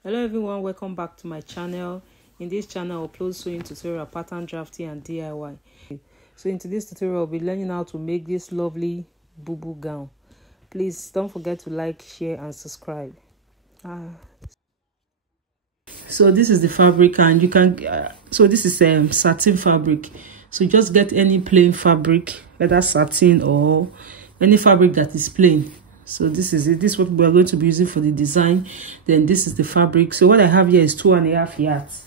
Hello everyone, welcome back to my channel. In this channel, I upload sewing tutorial, pattern drafting and DIY. So in today's tutorial, I'll be learning how to make this lovely bubu gown. Please don't forget to like, share and subscribe. So this is the fabric, and you can so this is satin fabric. So just get any plain fabric, whether satin or any fabric that is plain. So this is it. This is what we are going to be using for the design. Then this is the fabric. So what I have here is 2.5 yards.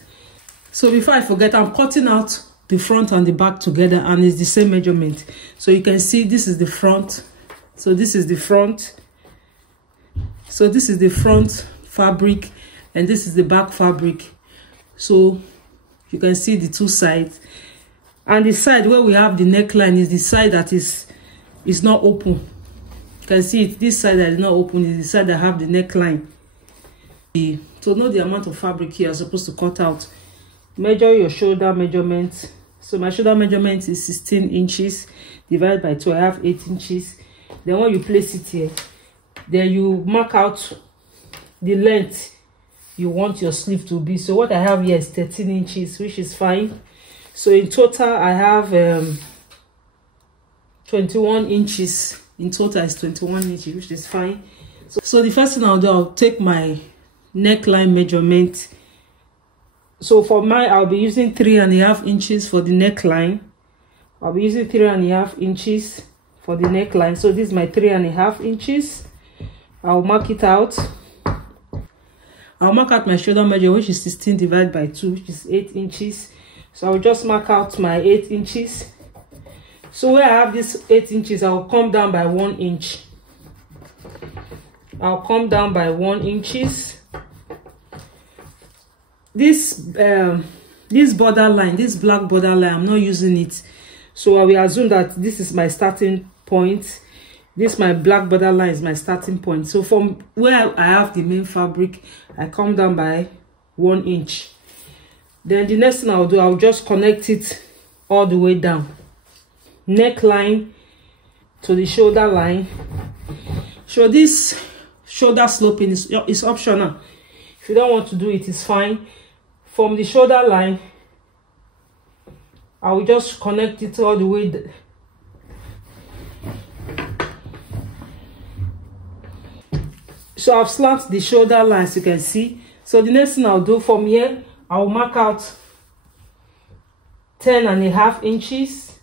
So before I forget, I'm cutting out the front and the back together, and it's the same measurement. So you can see this is the front. So this is the front. So this is the front fabric, and this is the back fabric. So you can see the two sides, and the side where we have the neckline is the side that is not open. You can see it, this side that is not open is the side that have the neckline. To know the amount of fabric here I'm supposed to cut out, measure your shoulder measurement. So my shoulder measurement is 16 inches divided by 2. I have 8 inches. Then when you place it here, then you mark out the length you want your sleeve to be. So what I have here is 13 inches, which is fine. So in total I have 21 inches. In total is 21 inches, which is fine. So the first thing I'll do, I'll take my neckline measurement. So for mine, I'll be using 3.5 inches for the neckline. I'll be using 3.5 inches for the neckline. So this is my 3.5 inches. I'll mark it out. I'll mark out my shoulder measure, which is 16 divided by 2, which is 8 inches. So I'll just mark out my 8 inches. So where I have this 8 inches, I'll come down by 1 inch. I'll come down by 1 inches. This border line, this black border line, I'm not using it. So I will assume that this is my starting point. This my black border line is my starting point. So from where I have the main fabric, I come down by 1 inch. Then the next thing I'll do, I'll just connect it all the way down. Neckline to the shoulder line. So this shoulder sloping is optional. If you don't want to do it, it's fine. From the shoulder line, I will just connect it all the way. So I've slanted the shoulder line, as you can see. So the next thing I'll do, from here, I'll mark out 10.5 inches.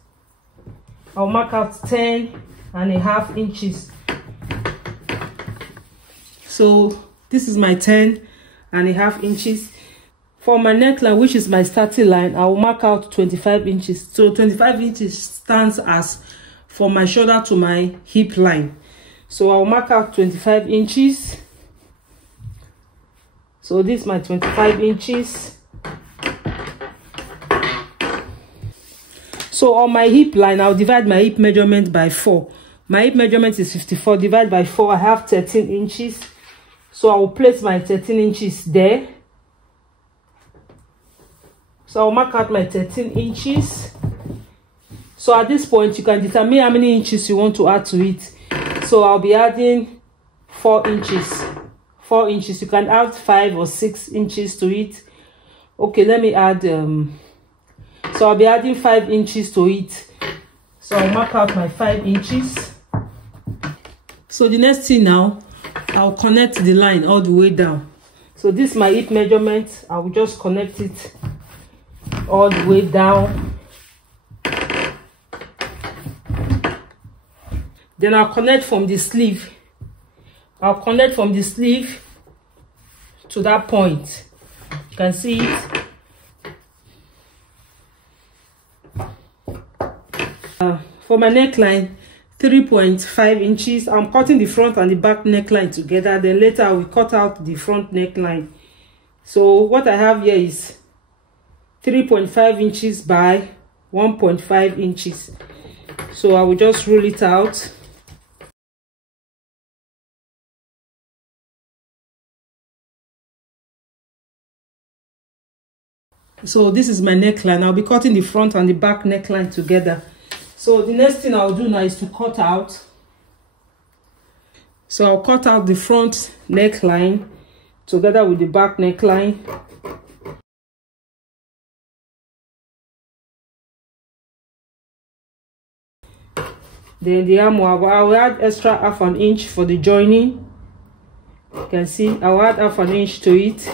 I'll mark out 10.5 inches. So this is my 10.5 inches. For my neckline, which is my starting line, I will mark out 25 inches. So 25 inches stands as from my shoulder to my hip line. So I'll mark out 25 inches. So this is my 25 inches. So on my hip line, I'll divide my hip measurement by 4. My hip measurement is 54. Divided by 4, I have 13 inches. So I will place my 13 inches there. So I'll mark out my 13 inches. So at this point, you can determine how many inches you want to add to it. So I'll be adding 4 inches. 4 inches. You can add 5 or 6 inches to it. Okay, let me add... So I'll be adding 5 inches to it. So I'll mark out my 5 inches. So the next thing now, I'll connect the line all the way down. So this is my hip measurement. I will just connect it all the way down. Then I'll connect from the sleeve. I'll connect from the sleeve to that point. You can see it. For my neckline, 3.5 inches. I'm cutting the front and the back neckline together. Then later I will cut out the front neckline. So what I have here is 3.5 inches by 1.5 inches. So I will just roll it out. So this is my neckline. I'll be cutting the front and the back neckline together. So the next thing I'll do now is to cut out. So I'll cut out the front neckline. together with the back neckline. Then the armhole, I will add extra half an inch for the joining. You can see I will add half an inch to it.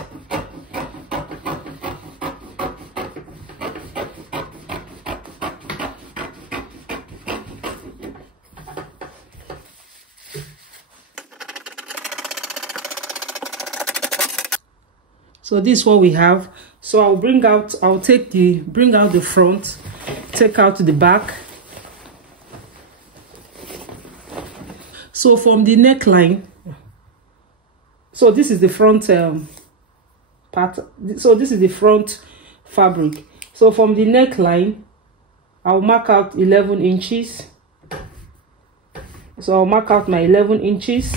So this is what we have. So I'll bring out the front, take out the back. So from the neckline, so this is the front part. So this is the front fabric. So from the neckline, I'll mark out 11 inches. So I'll mark out my 11 inches.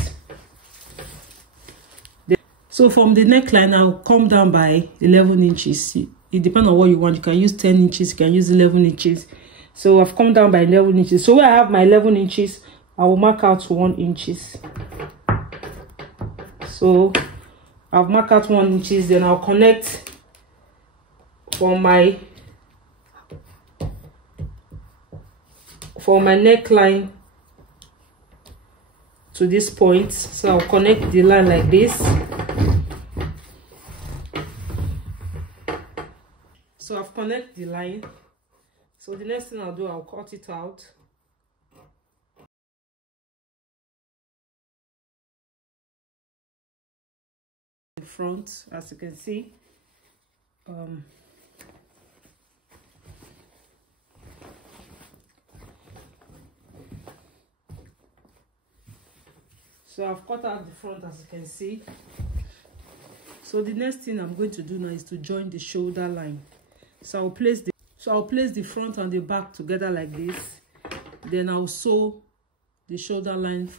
So from the neckline, I'll come down by 11 inches. It depends on what you want. You can use 10 inches, you can use 11 inches. So I've come down by 11 inches. So where I have my 11 inches, I will mark out 1 inches. So I'll mark out 1 inches, then I'll connect from my neckline to this point. So I'll connect the line like this. So I've connected the line. So the next thing I'll do, I'll cut it out. The front, as you can see. So I've cut out the front, as you can see. So the next thing I'm going to do now is to join the shoulder line. So I'll place the front and the back together like this. Then I'll sew the shoulder line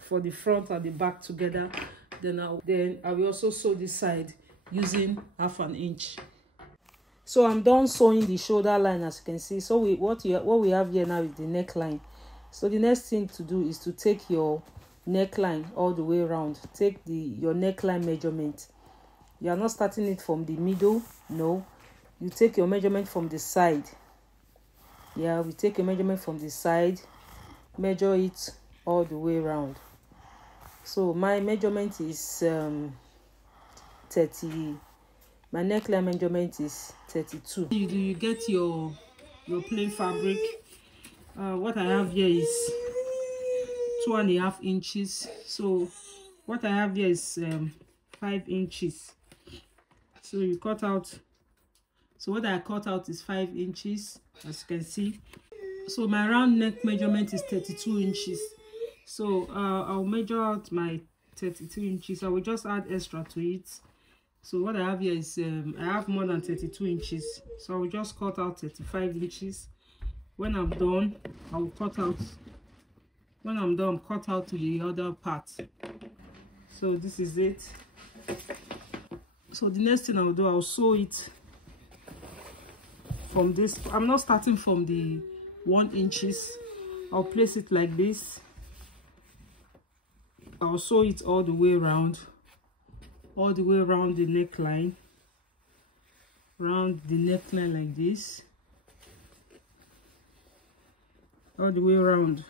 for the front and the back together. Then I will also sew this side using half an inch. So I'm done sewing the shoulder line, as you can see. So what we have here now is the neckline. So the next thing to do is to take your neckline all the way around. Take your neckline measurement. You are not starting it from the middle, no. You take your measurement from the side. Yeah, we take a measurement from the side, measure it all the way around. So my measurement is 30. My neckline measurement is 32. You get your plain fabric. What I have here is 2.5 inches. So what I have here is 5 inches. So you cut out. So what I cut out is 5 inches, as you can see. So my round neck measurement is 32 inches. So I'll measure out my 32 inches. I will just add extra to it. So what I have here is I have more than 32 inches. So I will just cut out 35 inches. When I'm done, I will cut out. When I'm done, cut out to the other part. So this is it. So the next thing I'll do, I'll sew it from this. I'm not starting from the 1 inches. I'll place it like this. I'll sew it all the way around the neckline, like this, all the way around.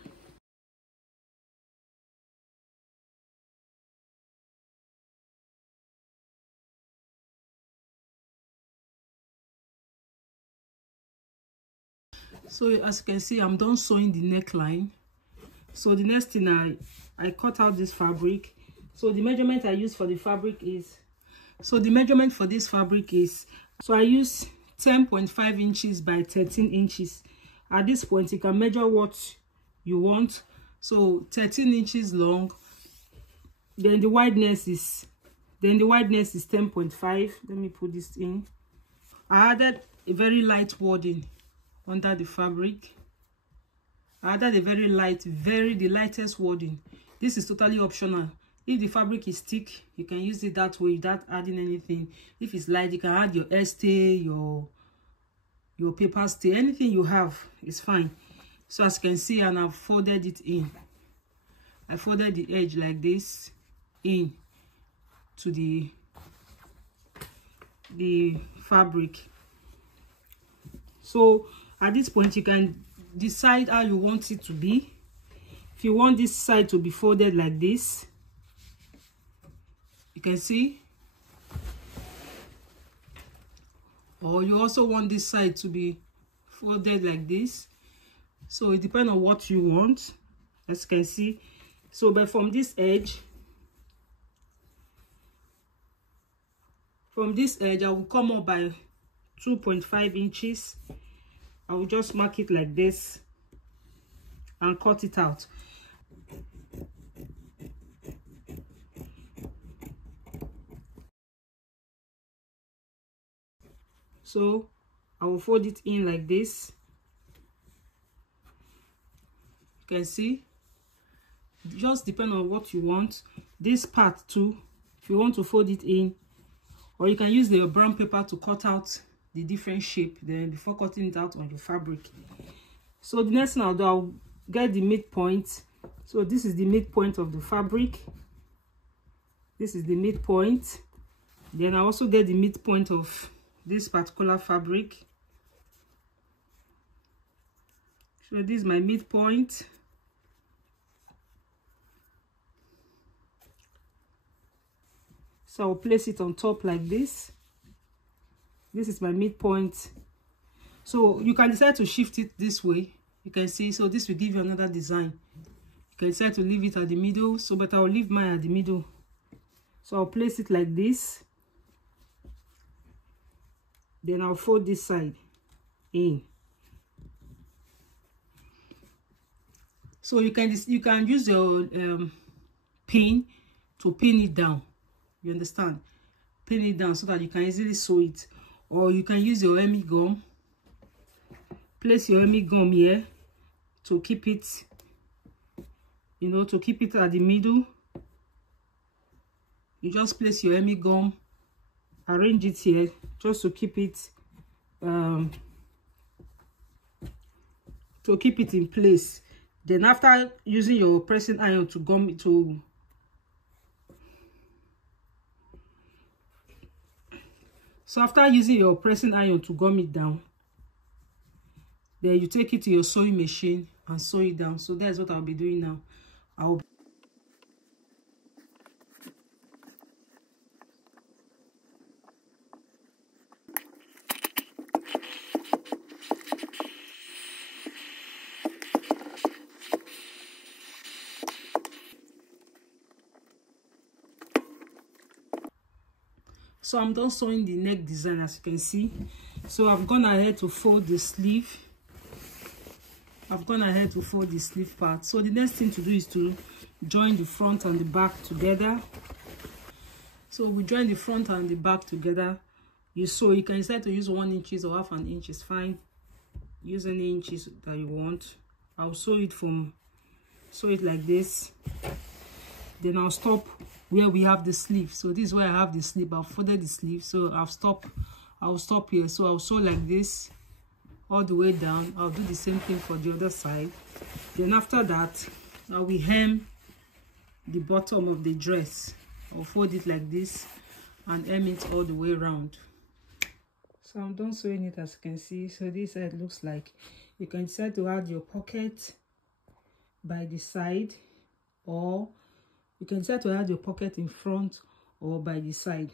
So as you can see, I'm done sewing the neckline. So the next thing, I cut out this fabric. So the measurement I use for the fabric is, so I use 10.5 inches by 13 inches. At this point, you can measure what you want. So 13 inches long. Then the wideness is 10.5. Let me put this in. I added a very light wadding under the fabric. I added a very the lightest wadding. This is totally optional. If the fabric is thick, you can use it that way without adding anything. If it's light, you can add your hair stay, your paper stay, anything you have is fine. So as you can see, and I've folded it in. I folded the edge like this in to the fabric. So at this point you can decide how you want it to be. If you want this side to be folded like this, you can see, or you also want this side to be folded like this. So it depends on what you want, as you can see. So but from this edge I will come up by 2.5 inches. I will just mark it like this and cut it out. So I will fold it in like this. You can see, just depend on what you want. This part too, if you want to fold it in, or you can use the brown paper to cut out the different shape then before cutting it out on your fabric. So the next thing I'll do, I'll get the midpoint. So this is the midpoint of the fabric. This is the midpoint. Then I also get the midpoint of this particular fabric. So this is my midpoint. So I'll place it on top like this. This is my midpoint. So you can decide to shift it this way. You can see, so this will give you another design. You can decide to leave it at the middle. So but I'll leave mine at the middle. So I'll place it like this. Then I'll fold this side in. So you can use your pin to pin it down. You understand? Pin it down so that you can easily sew it. Or you can use your hemi gum. Place your hemi gum here to keep it, you know, to keep it at the middle. You just place your hemi gum, arrange it here just to keep it in place. Then after using your pressing iron to gum it to after using your pressing iron to gum it down, then you take it to your sewing machine and sew it down. So that's what I'll be doing now. So I'm done sewing the neck design, as you can see. So I've gone ahead to fold the sleeve. I've gone ahead to fold the sleeve part. So the next thing to do is to join the front and the back together. So we join the front and the back together. You can decide to use 1 inch or half an inch is fine. Use any inches that you want. I'll sew it like this. Then I'll stop where we have the sleeve. So this is where I have the sleeve. I've folded the sleeve, so I'll stop here. So I'll sew like this all the way down. I'll do the same thing for the other side. Then after that, I will hem the bottom of the dress. I'll fold it like this and hem it all the way around. So I'm done sewing it, as you can see. So this side looks like. You can decide to add your pocket by the side, or you can decide to add your pocket in front or by the side.